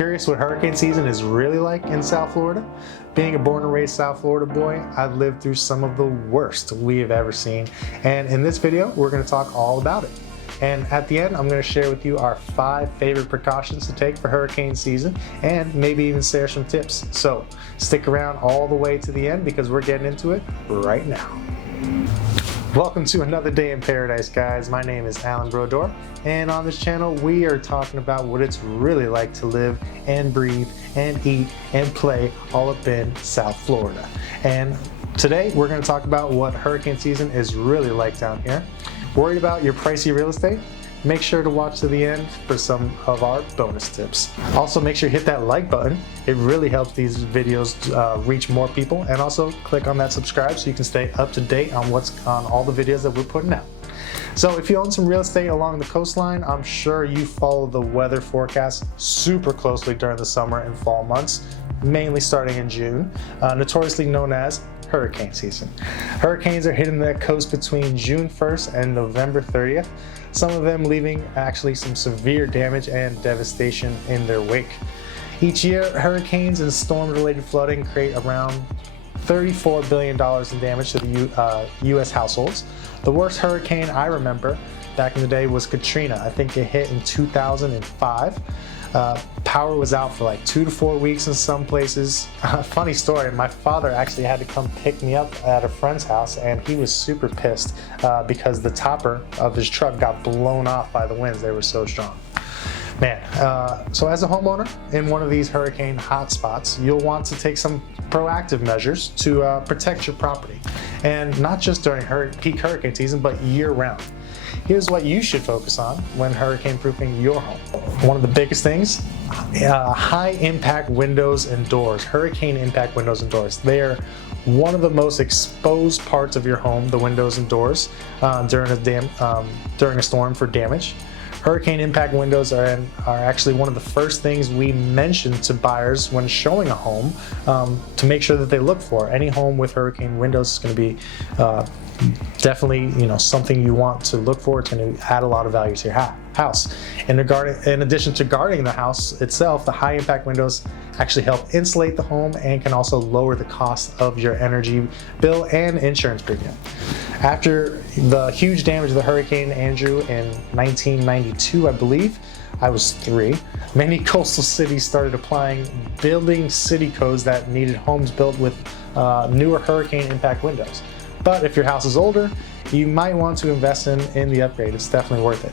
Curious what hurricane season is really like in South Florida? Being a born and raised South Florida boy, I've lived through some of the worst we have ever seen. And in this video, we're going to talk all about it. And at the end, I'm going to share with you our 5 favorite precautions to take for hurricane season and maybe even share some tips. So stick around all the way to the end because we're getting into it right now. Welcome to another day in paradise, guys. My name is Alan Brodeur, and on this channel we are talking about what it's really like to live and breathe and eat and play all up in South Florida. And today we're going to talk about what hurricane season is really like down here. Worried about your pricey real estate? Make sure to watch to the end for some of our bonus tips. Also, make sure you hit that like button. It really helps these videos reach more people, and also click on that subscribe so you can stay up to date on what's on all the videos that we're putting out. So if you own some real estate along the coastline, I'm sure you follow the weather forecast super closely during the summer and fall months, mainly starting in June, notoriously known as hurricane season. Hurricanes are hitting the coast between June 1st and November 30th, some of them leaving actually some severe damage and devastation in their wake. Each year, hurricanes and storm-related flooding create around $34 billion in damage to the U.S. households. The worst hurricane I remember back in the day was Katrina. I think it hit in 2005. Power was out for like 2 to 4 weeks in some places. Funny story, my father actually had to come pick me up at a friend's house, and he was super pissed because the topper of his truck got blown off by the winds. They were so strong. Man, so as a homeowner in one of these hurricane hotspots, you'll want to take some proactive measures to protect your property. And not just during peak hurricane season, but year round. Here's what you should focus on when hurricane proofing your home. One of the biggest things, high impact windows and doors, hurricane impact windows and doors. They are one of the most exposed parts of your home, the windows and doors, during a storm for damage. Hurricane impact windows are actually one of the first things we mention to buyers when showing a home to make sure that they look for. Any home with hurricane windows is going to be definitely something you want to look for. It's going to add a lot of value to your house. In addition to guarding the house itself, the high impact windows actually help insulate the home and can also lower the cost of your energy bill and insurance premium. After the huge damage of the Hurricane Andrew in 1992, I believe, I was 3, many coastal cities started applying building city codes that needed homes built with newer hurricane impact windows. But if your house is older, you might want to invest in the upgrade. It's definitely worth it.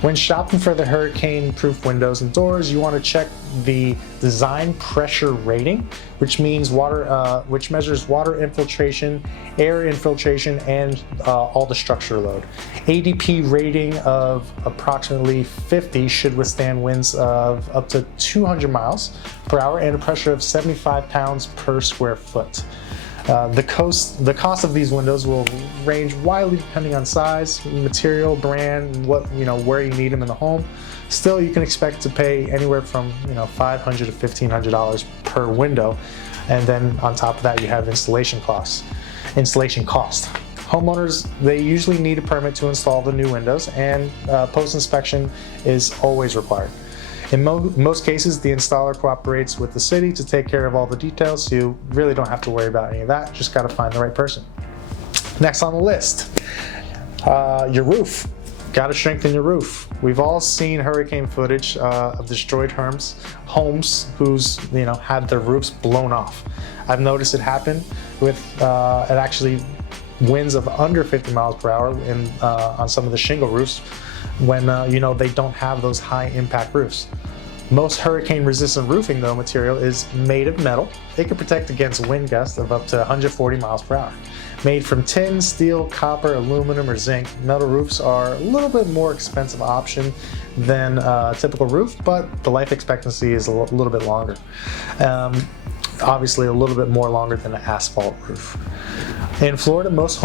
When shopping for the hurricane-proof windows and doors, you want to check the design pressure rating, which means which measures water infiltration, air infiltration, and all the structure load. ADP rating of approximately 50 should withstand winds of up to 200 miles per hour and a pressure of 75 pounds per square foot. The cost of these windows will range widely depending on size, material, brand, where you need them in the home. Still, you can expect to pay anywhere from $500 to $1,500 per window, and then on top of that, you have installation cost. Homeowners, they usually need a permit to install the new windows, and post-inspection is always required. In most cases, the installer cooperates with the city to take care of all the details, so you really don't have to worry about any of that. Just got to find the right person. Next on the list, your roof. Got to strengthen your roof. We've all seen hurricane footage of destroyed homes who's had their roofs blown off. I've noticed it happen with actually winds of under 50 miles per hour on some of the shingle roofs when they don't have those high impact roofs. Most hurricane resistant roofing material is made of metal. It can protect against wind gusts of up to 140 miles per hour. Made from tin, steel, copper, aluminum, or zinc, metal roofs are a little bit more expensive option than a typical roof, but the life expectancy is a little bit longer. Obviously a little bit more longer than an asphalt roof. In Florida, most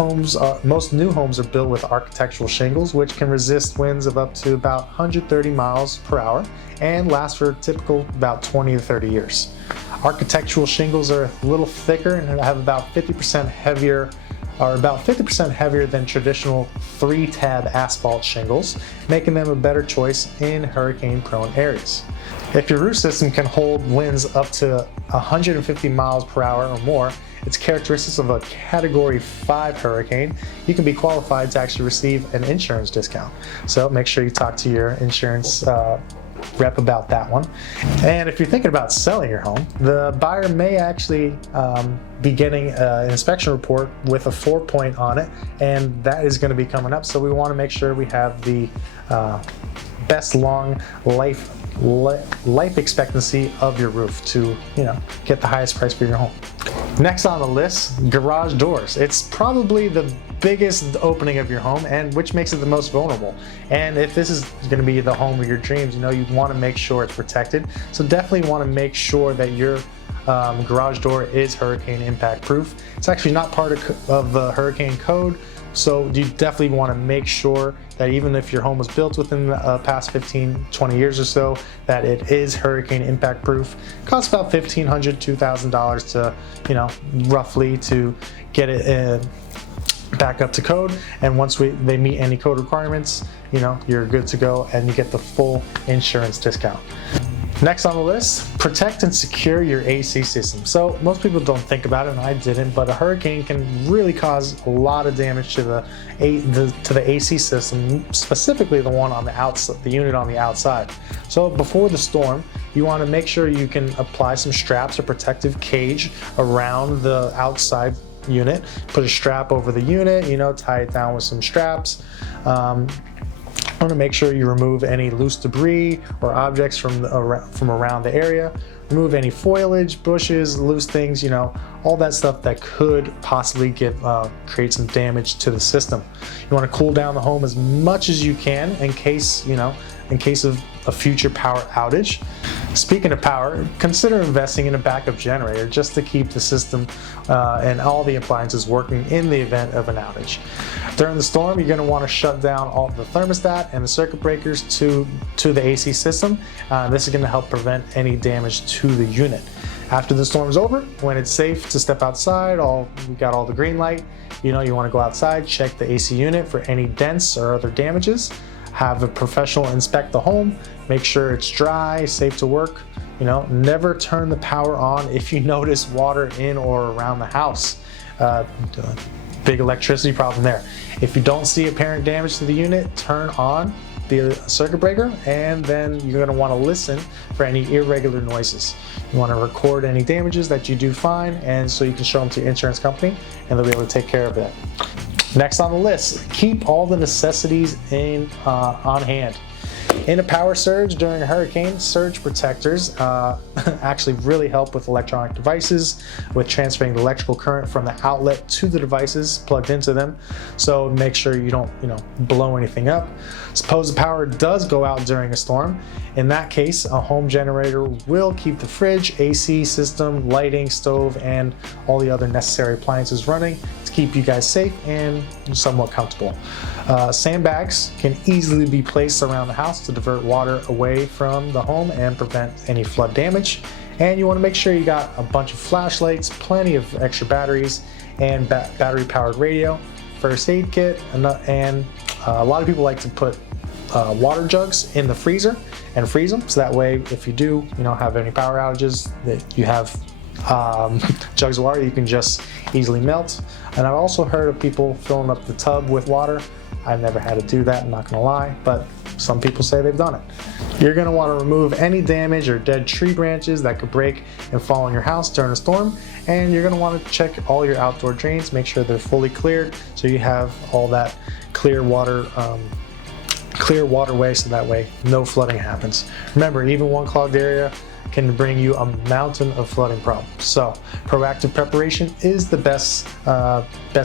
new homes are built with architectural shingles, which can resist winds of up to about 130 miles per hour and last for typical about 20 to 30 years. Architectural shingles are a little thicker and have about 50% heavier are about 50% heavier than traditional 3-tab asphalt shingles, making them a better choice in hurricane-prone areas. If your roof system can hold winds up to 150 miles per hour or more, its characteristics of a Category 5 hurricane, you can be qualified to actually receive an insurance discount. So make sure you talk to your insurance rep about that one. And if you're thinking about selling your home, the buyer may actually be getting an inspection report with a 4-point on it, and that is going to be coming up. So we want to make sure we have the best long life expectancy of your roof to, get the highest price for your home. Next on the list, garage doors. It's probably the biggest opening of your home, and which makes it the most vulnerable. And if this is going to be the home of your dreams, you want to make sure it's protected. So definitely want to make sure that your garage door is hurricane impact proof. It's actually not part of the hurricane code, so you definitely want to make sure that even if your home was built within the past 15-20 years or so, that it is hurricane impact proof. It costs about $1,500, $2,000 to, roughly to get it back up to code. And once they meet any code requirements, you're good to go and you get the full insurance discount. Next on the list, protect and secure your AC system. So most people don't think about it, and I didn't, but a hurricane can really cause a lot of damage to the AC system, specifically the one on the outside, the unit on the outside. So before the storm, you want to make sure you can apply some straps or protective cage around the outside unit. Put a strap over the unit, tie it down with some straps. Want to make sure you remove any loose debris or objects from around the area. Remove any foliage, bushes, loose things, all that stuff that could possibly create some damage to the system. You want to cool down the home as much as you can in case of a future power outage. Speaking of power, consider investing in a backup generator just to keep the system and all the appliances working in the event of an outage. During the storm, you're going to want to shut down all the thermostat and the circuit breakers to the AC system. This is going to help prevent any damage to the unit. After the storm is over, when it's safe to step outside, we got all the green light, you want to go outside, check the AC unit for any dents or other damages. Have a professional inspect the home, make sure it's dry, safe to work. Never turn the power on if you notice water in or around the house. Big electricity problem there. If you don't see apparent damage to the unit, turn on the circuit breaker, and then you're going to want to listen for any irregular noises. You want to record any damages that you do find, and so you can show them to your insurance company and they'll be able to take care of it. Next on the list, keep all the necessities on hand. In a power surge during a hurricane, surge protectors actually really help with electronic devices, with transferring the electrical current from the outlet to the devices plugged into them. So make sure you don't, blow anything up. Suppose the power does go out during a storm. In that case, a home generator will keep the fridge, AC system, lighting, stove, and all the other necessary appliances running to keep you guys safe and somewhat comfortable. Sandbags can easily be placed around the house to divert water away from the home and prevent any flood damage. And you want to make sure you got a bunch of flashlights, plenty of extra batteries, and battery powered radio, first aid kit, and a lot of people like to put water jugs in the freezer and freeze them, so that way if you do have any power outages, that you have jugs of water you can just easily melt. And I've also heard of people filling up the tub with water. I've never had to do that, I'm not gonna lie, but some people say they've done it. You're gonna wanna remove any damage or dead tree branches that could break and fall on your house during a storm, and you're gonna wanna check all your outdoor drains, make sure they're fully cleared so you have all that clear water, clear waterway, so that way no flooding happens. Remember, even one clogged area can bring you a mountain of flooding problems. So proactive preparation is the best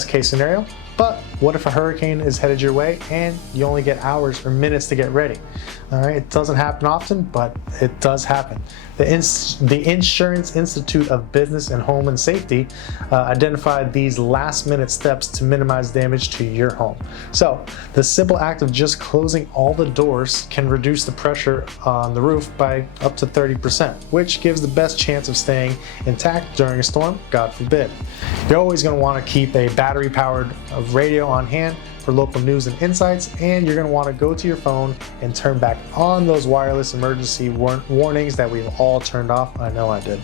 case scenario. But what if a hurricane is headed your way and you only get hours or minutes to get ready? All right, it doesn't happen often, but it does happen. The Insurance Institute of Business and Home and Safety identified these last-minute steps to minimize damage to your home. So the simple act of just closing all the doors can reduce the pressure on the roof by up to 30%, which gives the best chance of staying intact during a storm, God forbid. You're always going to want to keep a battery powered radio on hand for local news and insights, and you're going to want to go to your phone and turn back on those wireless emergency warnings that we've all turned off. I know I did.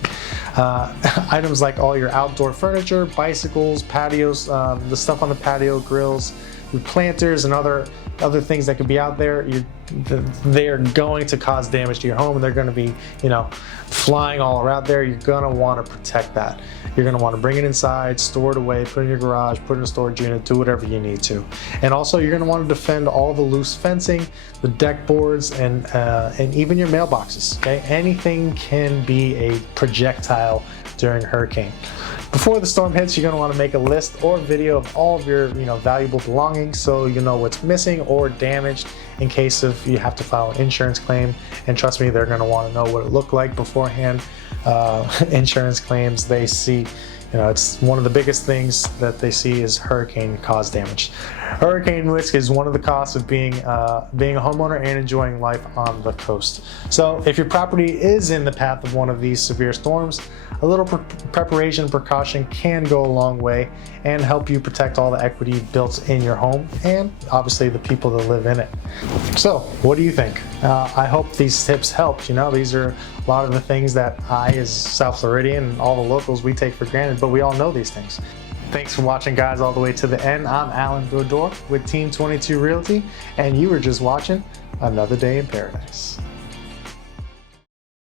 Items like all your outdoor furniture, bicycles, patios, the stuff on the patio, grills, your planters, and other things that could be out there, they are going to cause damage to your home, and they're going to be, flying all around there. You're going to want to protect that. You're going to want to bring it inside, store it away, put it in your garage, put it in a storage unit, do whatever you need to. And also, you're going to want to defend all the loose fencing, the deck boards, and even your mailboxes. Okay, anything can be a projectile during a hurricane. Before the storm hits, you're going to want to make a list or video of all of your valuable belongings, so you know what's missing or damaged in case of you have to file an insurance claim. And trust me, they're going to want to know what it looked like beforehand. Insurance claims, they see, it's one of the biggest things that they see is hurricane caused damage. Hurricane risk is one of the costs of being a homeowner and enjoying life on the coast. So if your property is in the path of one of these severe storms, a little preparation and precaution can go a long way and help you protect all the equity built in your home and obviously the people that live in it. So what do you think? I hope these tips helped. These are a lot of the things that I, as South Floridian, and all the locals, we take for granted, but we all know these things. Thanks for watching, guys, all the way to the end. I'm Alan Dodor with Team 22 Realty, and you were just watching Another Day in Paradise.